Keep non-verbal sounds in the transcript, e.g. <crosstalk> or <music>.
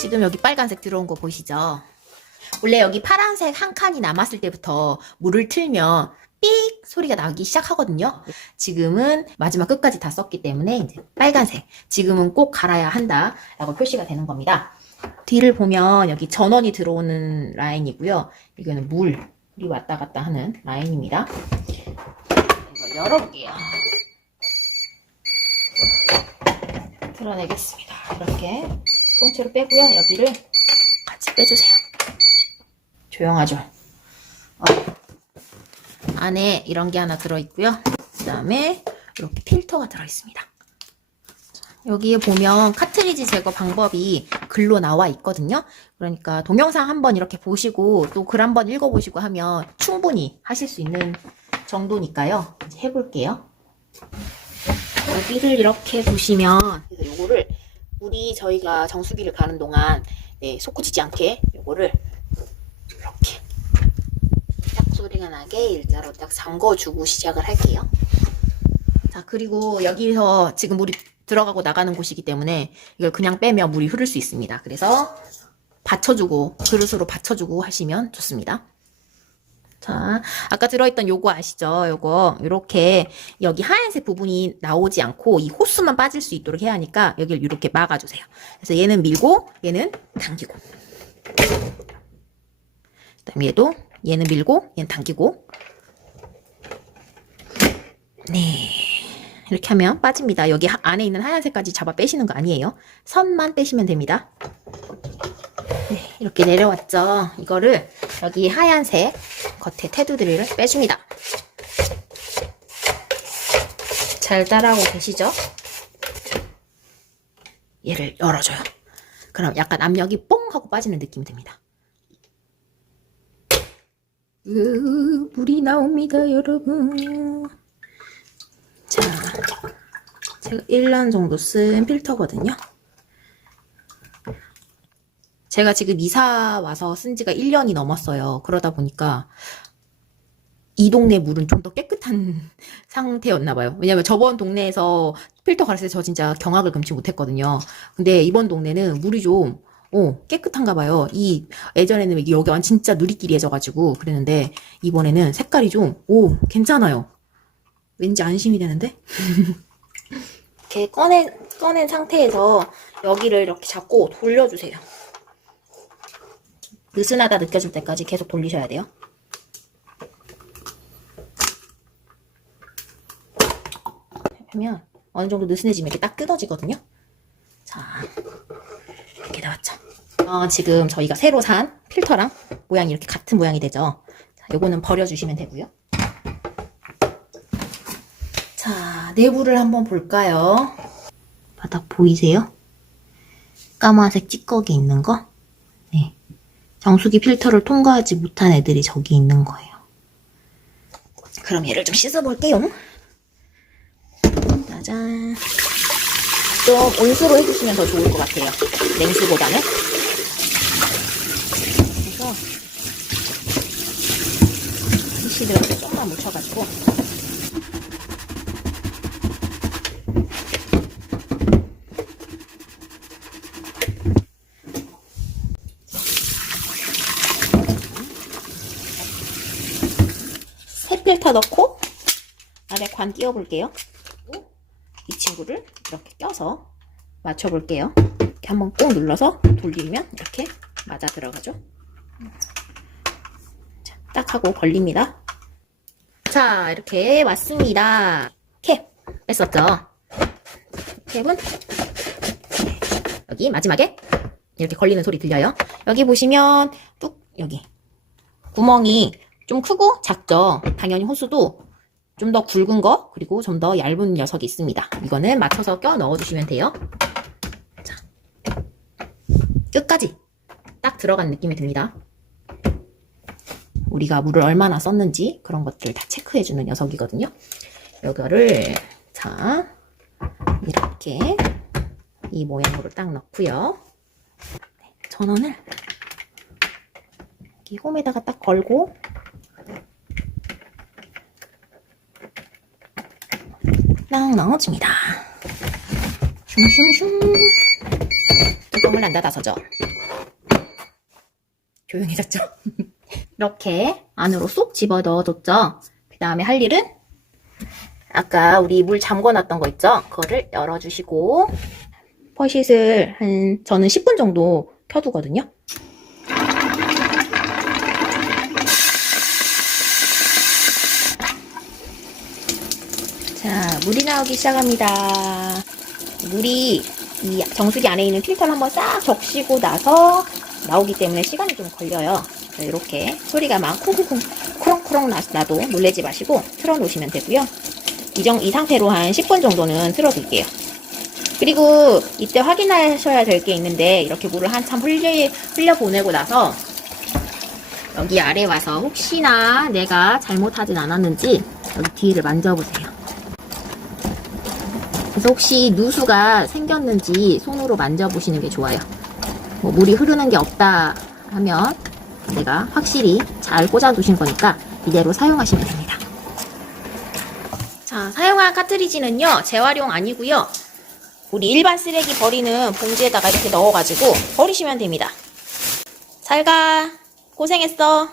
지금 여기 빨간색 들어온 거 보이시죠? 원래 여기 파란색 한 칸이 남았을 때부터 물을 틀면 삑 소리가 나기 시작하거든요. 지금은 마지막 끝까지 다 썼기 때문에 이제 빨간색. 지금은 꼭 갈아야 한다라고 표시가 되는 겁니다. 뒤를 보면 여기 전원이 들어오는 라인이고요. 이거는 물이 왔다 갔다 하는 라인입니다. 이걸 열어볼게요. 드러내겠습니다. 이렇게 통째로 빼고요. 여기를 같이 빼주세요. 조용하죠? 어. 안에 이런 게 하나 들어있고요. 그 다음에 이렇게 필터가 들어있습니다. 여기에 보면 카트리지 제거 방법이 글로 나와 있거든요. 그러니까 동영상 한번 이렇게 보시고 또 글 한번 읽어보시고 하면 충분히 하실 수 있는 정도니까요. 해볼게요. 여기를 이렇게 보시면 그래서 요거를 물이 저희가 정수기를 가는 동안 네, 솟구치지 않게 요거를 이렇게 딱 소리가 나게 일자로 딱 잠궈주고 시작을 할게요. 자 그리고 여기서 지금 물이 들어가고 나가는 곳이기 때문에 이걸 그냥 빼면 물이 흐를 수 있습니다. 그래서 받쳐주고 그릇으로 받쳐주고 하시면 좋습니다. 자, 아까 들어있던 요거 아시죠? 요거 이렇게 여기 하얀색 부분이 나오지 않고 이 호스만 빠질 수 있도록 해야 하니까 여기를 이렇게 막아주세요. 그래서 얘는 밀고 얘는 당기고 그다음 얘도 얘는 밀고 얘는 당기고 네 이렇게 하면 빠집니다. 여기 하- 안에 있는 하얀색까지 잡아 빼시는 거 아니에요. 선만 빼시면 됩니다. 네, 이렇게 내려왔죠. 이거를 여기 하얀색 겉에 테두리를 빼줍니다. 잘 따라하고 계시죠? 얘를 열어줘요. 그럼 약간 압력이 뽕 하고 빠지는 느낌이 듭니다. 으, 물이 나옵니다, 여러분. 자, 제가 1년 정도 쓴 필터거든요. 제가 지금 이사 와서 쓴 지가 1년이 넘었어요. 그러다 보니까 이 동네 물은 좀 더 깨끗한 <laughs> 상태였나 봐요. 왜냐면 저번 동네에서 필터 갈았을 때 저 진짜 경악을 금치 못했거든요. 근데 이번 동네는 물이 좀 어, 깨끗한가 봐요. 이 예전에는 여기 완 진짜 누리끼리해져가지고 그랬는데 이번에는 색깔이 좀 오 괜찮아요. 왠지 안심이 되는데? <laughs> 이렇게 꺼낸 꺼낸 상태에서 여기를 이렇게 잡고 돌려주세요. 느슨하다 느껴질 때까지 계속 돌리셔야 돼요. 하면 어느 정도 느슨해지면 이렇게 딱 뜯어지거든요. 자, 이렇게 나왔죠. 어, 지금 저희가 새로 산 필터랑 모양이 이렇게 같은 모양이 되죠. 자, 요거는 버려주시면 되고요. 자, 내부를 한번 볼까요? 바닥 보이세요? 까만색 찌꺼기 있는 거? 네. 정수기 필터를 통과하지 못한 애들이 저기 있는 거예요. 그럼 얘를 좀 씻어볼게요. 짜잔. 좀 온수로 해주시면 더 좋을 것 같아요. 냉수보다는. 그래서 티시를 조금만 묻혀가지고 새 필터 넣고 아래 관 끼워볼게요. 이 친구를 이렇게 껴서 맞춰볼게요. 이렇게 한번 꾹 눌러서 돌리면 이렇게 맞아 들어가죠. 자, 딱 하고 벌립니다. 자, 이렇게 왔습니다. 캡 뺐었죠. 캡은 여기 마지막에 이렇게 걸리는 소리 들려요. 여기 보시면 뚝 여기 구멍이 좀 크고 작죠. 당연히 호수도 좀 더 굵은 거 그리고 좀 더 얇은 녀석이 있습니다. 이거는 맞춰서 껴 넣어주시면 돼요. 자, 끝까지 딱 들어간 느낌이 듭니다. 우리가 물을 얼마나 썼는지 그런 것들 다 체크해주는 녀석이거든요. 이거를 자 이렇게 이 모양으로 딱 넣고요. 네, 전원을 홈에다가 딱 걸고 딱 넣어줍니다. 슝슝슝. 뚜껑 문을 안 닫아서죠. 조용해졌죠? <laughs> 이렇게 안으로 쏙 집어 넣어뒀죠? 그 다음에 할 일은 아까 우리 물 잠궈 놨던 거 있죠? 그거를 열어주시고 퍼싯을 한 저는 10분 정도 켜두거든요. 자, 물이 나오기 시작합니다. 물이 이 정수기 안에 있는 필터를 한번 싹 적시고 나서 나오기 때문에 시간이 좀 걸려요. 자, 이렇게 소리가 막 쿵쿵쿵 나- 나도 놀래지 마시고 틀어놓으시면 되고요. 이, 정, 이 상태로 한 10분 정도는 틀어둘게요. 그리고 이때 확인하셔야 될 게 있는데 이렇게 물을 한참 흘려, 흘려 보내고 나서 여기 아래 와서 혹시나 내가 잘못하진 않았는지 여기 뒤를 만져보세요. 혹시 누수가 생겼는지 손으로 만져보시는 게 좋아요. 뭐 물이 흐르는 게 없다 하면 내가 확실히 잘 꽂아두신 거니까 이대로 사용하시면 됩니다. 자, 사용한 카트리지는요, 재활용 아니고요. 우리 일반 쓰레기 버리는 봉지에다가 이렇게 넣어가지고 버리시면 됩니다. 잘 가. 고생했어.